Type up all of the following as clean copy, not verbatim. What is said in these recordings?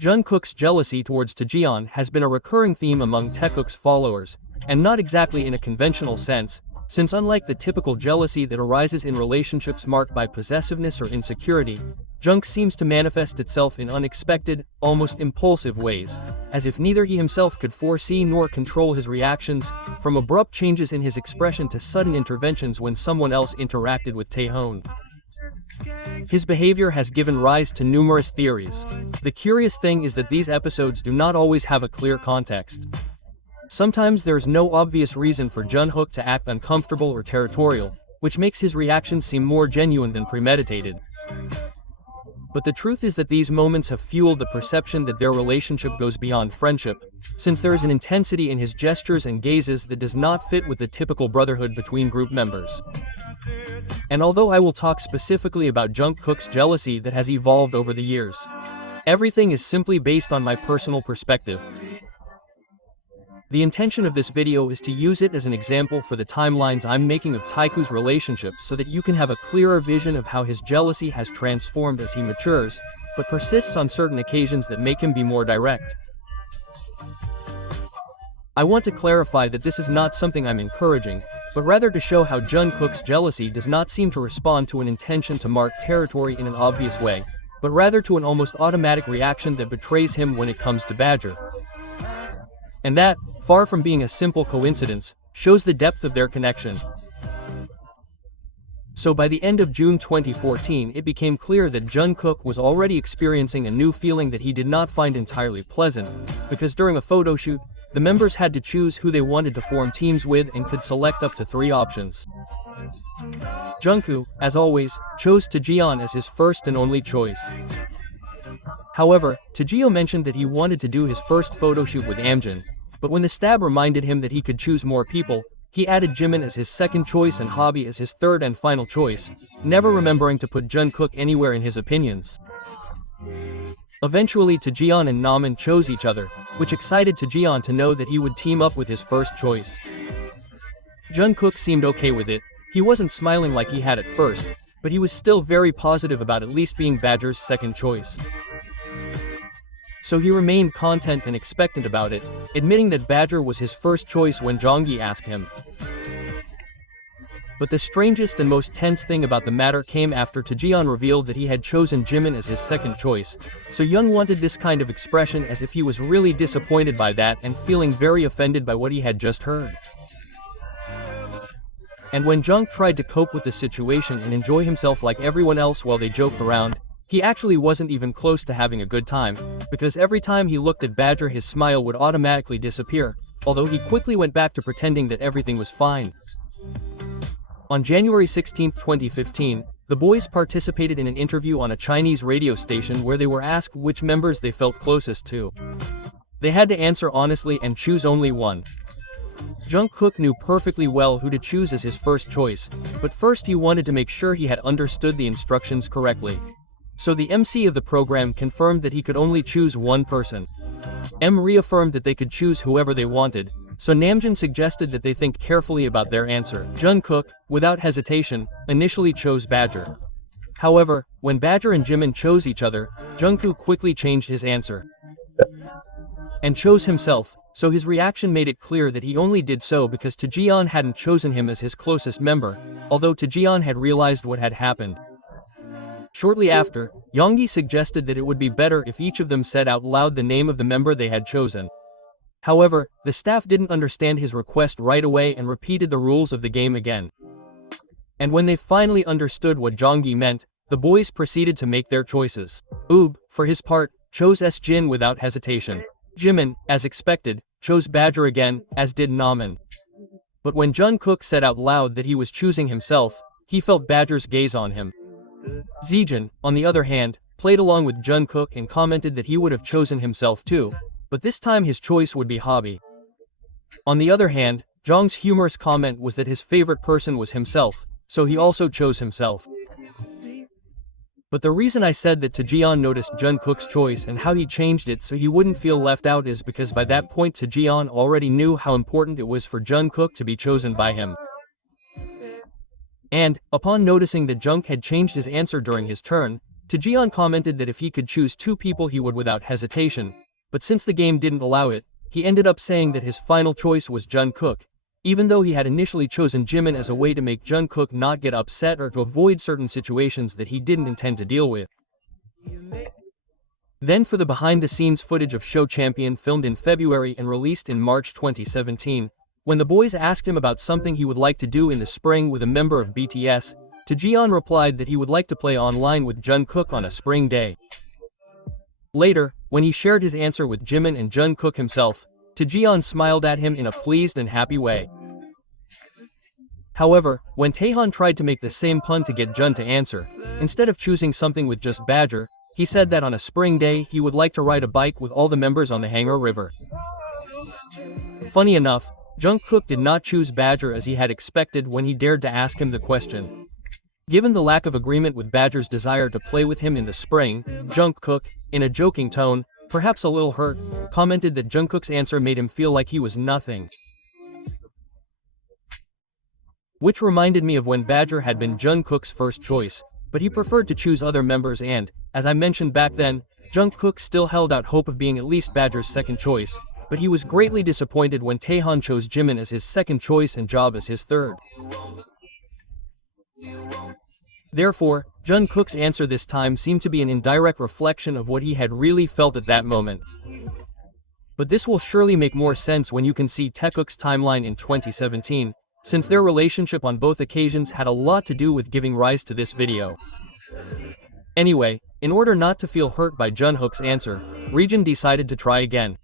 Jungkook's jealousy towards Taejeon has been a recurring theme among Taekook's followers, and not exactly in a conventional sense, since unlike the typical jealousy that arises in relationships marked by possessiveness or insecurity, Junk seems to manifest itself in unexpected, almost impulsive ways, as if neither he himself could foresee nor control his reactions, from abrupt changes in his expression to sudden interventions when someone else interacted with Taehoon. His behavior has given rise to numerous theories. The curious thing is that these episodes do not always have a clear context. Sometimes there's no obvious reason for Jungkook to act uncomfortable or territorial, which makes his reactions seem more genuine than premeditated. But the truth is that these moments have fueled the perception that their relationship goes beyond friendship, since there is an intensity in his gestures and gazes that does not fit with the typical brotherhood between group members. And although I will talk specifically about Jungkook's jealousy that has evolved over the years, everything is simply based on my personal perspective. The intention of this video is to use it as an example for the timelines I'm making of Taekook's relationship so that you can have a clearer vision of how his jealousy has transformed as he matures, but persists on certain occasions that make him be more direct. I want to clarify that this is not something I'm encouraging, but rather to show how Jungkook's jealousy does not seem to respond to an intention to mark territory in an obvious way, but rather to an almost automatic reaction that betrays him when it comes to Badger. And that, far from being a simple coincidence, shows the depth of their connection. So by the end of June 2014, it became clear that Jungkook was already experiencing a new feeling that he did not find entirely pleasant, because during a photo shoot, the members had to choose who they wanted to form teams with and could select up to 3 options. Jungkook, as always, chose Taejeon as his first and only choice. However, Taejeon mentioned that he wanted to do his first photo shoot with Amjin, but when the stab reminded him that he could choose more people, he added Jimin as his second choice and Hobby as his third and final choice, never remembering to put Jungkook anywhere in his opinions. Eventually Taejeon and Namin chose each other, which excited Taejeon to know that he would team up with his first choice. Jungkook seemed okay with it. He wasn't smiling like he had at first, but he was still very positive about at least being Badger's second choice. So he remained content and expectant about it, admitting that Badger was his first choice when Jonggi asked him. But the strangest and most tense thing about the matter came after Taejeon revealed that he had chosen Jimin as his second choice, so Young wanted this kind of expression as if he was really disappointed by that and feeling very offended by what he had just heard. And when Jung tried to cope with the situation and enjoy himself like everyone else while they joked around, he actually wasn't even close to having a good time, because every time he looked at Badger his smile would automatically disappear, although he quickly went back to pretending that everything was fine. On January 16, 2015, the boys participated in an interview on a Chinese radio station where they were asked which members they felt closest to. They had to answer honestly and choose only one. Jungkook knew perfectly well who to choose as his first choice, but first he wanted to make sure he had understood the instructions correctly. So the MC of the program confirmed that he could only choose one person. M reaffirmed that they could choose whoever they wanted, so Namjoon suggested that they think carefully about their answer. Jungkook, without hesitation, initially chose Badger. However, when Badger and Jimin chose each other, Jungkook quickly changed his answer and chose himself, so his reaction made it clear that he only did so because Taejeon hadn't chosen him as his closest member, although Taejeon had realized what had happened. Shortly after, Yonggi suggested that it would be better if each of them said out loud the name of the member they had chosen. However, the staff didn't understand his request right away and repeated the rules of the game again. And when they finally understood what Jonggi meant, the boys proceeded to make their choices. Oob, for his part, chose S-Jin without hesitation. Jimin, as expected, chose Badger again, as did Namin. But when Jungkook said out loud that he was choosing himself, he felt Badger's gaze on him. Zijin, on the other hand, played along with Jungkook and commented that he would have chosen himself too, but this time his choice would be Hobby. On the other hand, Jong's humorous comment was that his favorite person was himself, so he also chose himself. But the reason I said that Taejeon noticed Jungkook's choice and how he changed it so he wouldn't feel left out is because by that point Taejeon already knew how important it was for Jungkook to be chosen by him. And, upon noticing that Junk had changed his answer during his turn, Taejeon commented that if he could choose two people he would without hesitation, but since the game didn't allow it, he ended up saying that his final choice was Jungkook, even though he had initially chosen Jimin as a way to make Jungkook not get upset or to avoid certain situations that he didn't intend to deal with. Then for the behind-the-scenes footage of Show Champion filmed in February and released in March 2017, when the boys asked him about something he would like to do in the spring with a member of BTS, Taejeon replied that he would like to play online with Jungkook on a spring day. Later, when he shared his answer with Jimin and Jungkook himself, Taejeon smiled at him in a pleased and happy way. However, when Taehan tried to make the same pun to get Jun to answer, instead of choosing something with just Badger, he said that on a spring day he would like to ride a bike with all the members on the Hanger River. Funny enough, Jungkook did not choose Badger as he had expected when he dared to ask him the question. Given the lack of agreement with Badger's desire to play with him in the spring, Jungkook, in a joking tone, perhaps a little hurt, commented that Jungkook's answer made him feel like he was nothing. Which reminded me of when Badger had been Jungkook's first choice, but he preferred to choose other members and, as I mentioned back then, Jungkook still held out hope of being at least Badger's second choice, but he was greatly disappointed when Taehan chose Jimin as his second choice and Job as his third. Therefore, Jungkook's answer this time seemed to be an indirect reflection of what he had really felt at that moment. But this will surely make more sense when you can see Taekook's timeline in 2017, since their relationship on both occasions had a lot to do with giving rise to this video. Anyway, in order not to feel hurt by Jungkook's answer, Region decided to try again.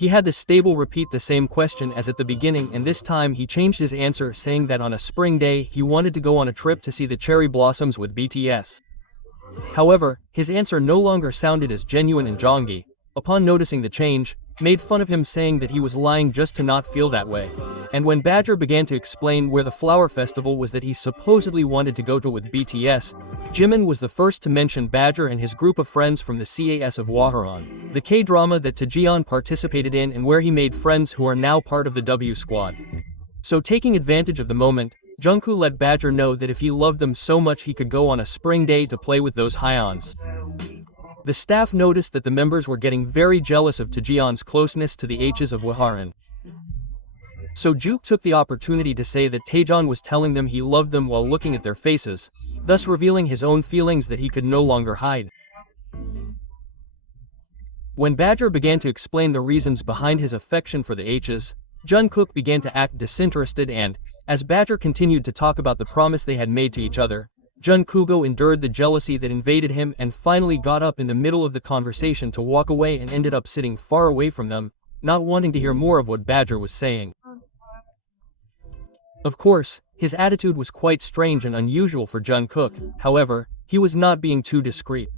He had the stable repeat the same question as at the beginning, and this time he changed his answer, saying that on a spring day he wanted to go on a trip to see the cherry blossoms with BTS. However, his answer no longer sounded as genuine, and Jonggi, upon noticing the change, made fun of him, saying that he was lying just to not feel that way. And when Badger began to explain where the flower festival was that he supposedly wanted to go to with BTS, Jimin was the first to mention Badger and his group of friends from the CAS of Hwaran, the K-drama that Taejeon participated in and where he made friends who are now part of the W Squad. So taking advantage of the moment, Jungkook let Badger know that if he loved them so much he could go on a spring day to play with those Hyons. The staff noticed that the members were getting very jealous of Taejeon's closeness to the H's of Hwaran. So Juk took the opportunity to say that Taejeon was telling them he loved them while looking at their faces, thus revealing his own feelings that he could no longer hide. When Badger began to explain the reasons behind his affection for the H's, Jungkook began to act disinterested and, as Badger continued to talk about the promise they had made to each other, Jungkook endured the jealousy that invaded him and finally got up in the middle of the conversation to walk away and ended up sitting far away from them, not wanting to hear more of what Badger was saying. Of course, his attitude was quite strange and unusual for Jungkook. However, he was not being too discreet.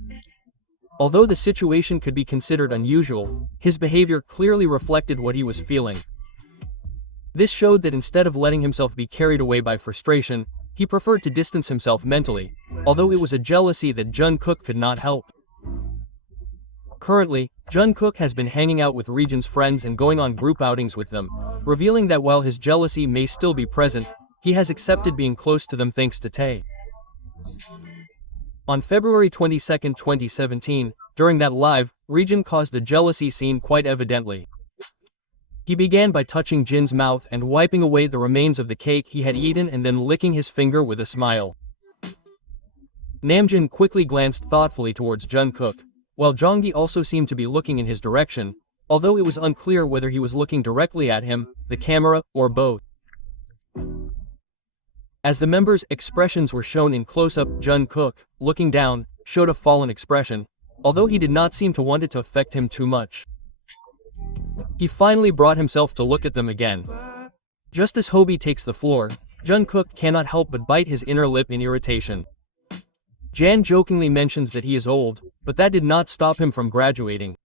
Although the situation could be considered unusual, his behavior clearly reflected what he was feeling. This showed that instead of letting himself be carried away by frustration, he preferred to distance himself mentally, although it was a jealousy that Jungkook could not help. Currently, Jungkook has been hanging out with Region's friends and going on group outings with them, revealing that while his jealousy may still be present, he has accepted being close to them thanks to Tae. On February 22, 2017, during that live, Region caused a jealousy scene quite evidently. He began by touching Jin's mouth and wiping away the remains of the cake he had eaten and then licking his finger with a smile. Namjoon quickly glanced thoughtfully towards Jungkook, while Jonggi also seemed to be looking in his direction, although it was unclear whether he was looking directly at him, the camera, or both. As the members' expressions were shown in close-up, Jungkook, looking down, showed a fallen expression, although he did not seem to want it to affect him too much. He finally brought himself to look at them again. Just as Hobie takes the floor, Jungkook cannot help but bite his inner lip in irritation. Jan jokingly mentions that he is old, but that did not stop him from graduating.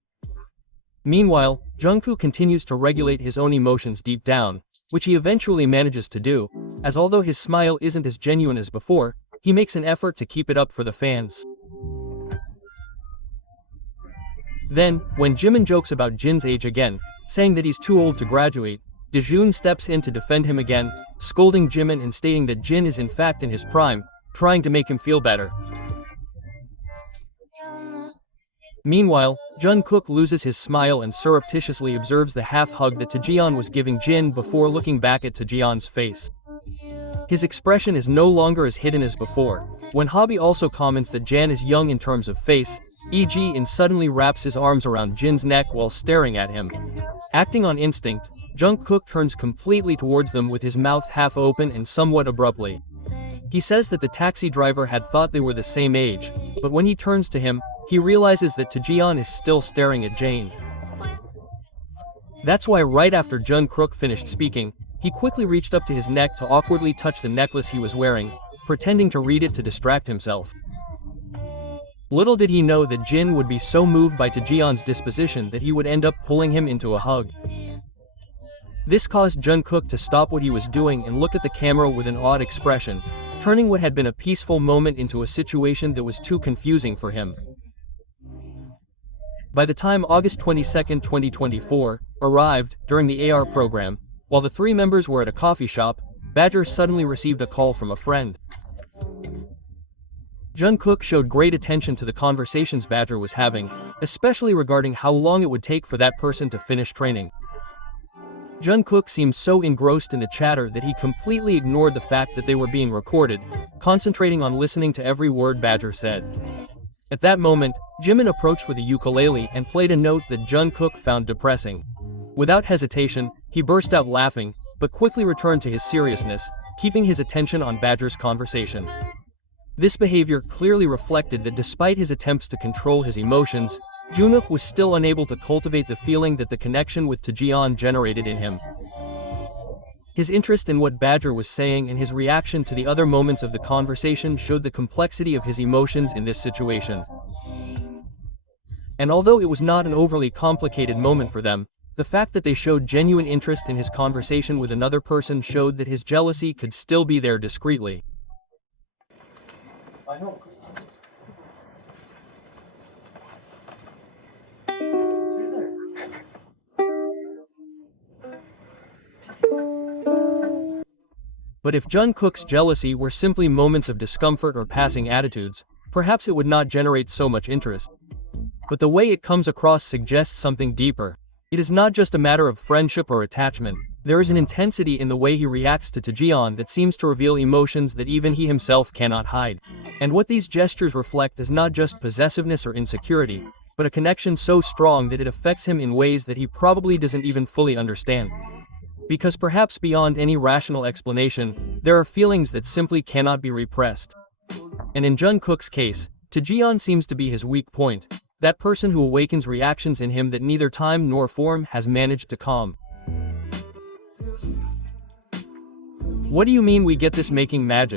Meanwhile, Jungkook continues to regulate his own emotions deep down, which he eventually manages to do, as although his smile isn't as genuine as before, he makes an effort to keep it up for the fans. Then, when Jimin jokes about Jin's age again, saying that he's too old to graduate, Dejun steps in to defend him again, scolding Jimin and stating that Jin is in fact in his prime, trying to make him feel better. Meanwhile, Jungkook loses his smile and surreptitiously observes the half-hug that Taejeon was giving Jin before looking back at Taejeon's face. His expression is no longer as hidden as before, when Hobby also comments that Jan is young in terms of face, e.g. and suddenly wraps his arms around Jin's neck while staring at him. Acting on instinct, Jungkook turns completely towards them with his mouth half open and somewhat abruptly. He says that the taxi driver had thought they were the same age, but when he turns to him, he realizes that Taejeon is still staring at Jane. That's why right after Jungkook finished speaking, he quickly reached up to his neck to awkwardly touch the necklace he was wearing, pretending to read it to distract himself. Little did he know that Jin would be so moved by Taejeon's disposition that he would end up pulling him into a hug. This caused Jungkook to stop what he was doing and look at the camera with an odd expression, turning what had been a peaceful moment into a situation that was too confusing for him. By the time August 22, 2024, arrived, during the AR program, while the three members were at a coffee shop, Badger suddenly received a call from a friend. Jungkook showed great attention to the conversations Badger was having, especially regarding how long it would take for that person to finish training. Jungkook seemed so engrossed in the chatter that he completely ignored the fact that they were being recorded, concentrating on listening to every word Badger said. At that moment, Jimin approached with a ukulele and played a note that Jungkook found depressing. Without hesitation, he burst out laughing, but quickly returned to his seriousness, keeping his attention on Badger's conversation. This behavior clearly reflected that despite his attempts to control his emotions, Jungkook was still unable to cultivate the feeling that the connection with Taejeon generated in him. His interest in what Badger was saying and his reaction to the other moments of the conversation showed the complexity of his emotions in this situation. And although it was not an overly complicated moment for them, the fact that they showed genuine interest in his conversation with another person showed that his jealousy could still be there discreetly. But if Jungkook's jealousy were simply moments of discomfort or passing attitudes, perhaps it would not generate so much interest. But the way it comes across suggests something deeper. It is not just a matter of friendship or attachment. There is an intensity in the way he reacts to Taejeon that seems to reveal emotions that even he himself cannot hide. And what these gestures reflect is not just possessiveness or insecurity, but a connection so strong that it affects him in ways that he probably doesn't even fully understand. Because perhaps beyond any rational explanation, there are feelings that simply cannot be repressed. And in Jungkook's case, Taejeon seems to be his weak point, that person who awakens reactions in him that neither time nor form has managed to calm. What do you mean we get this making magic?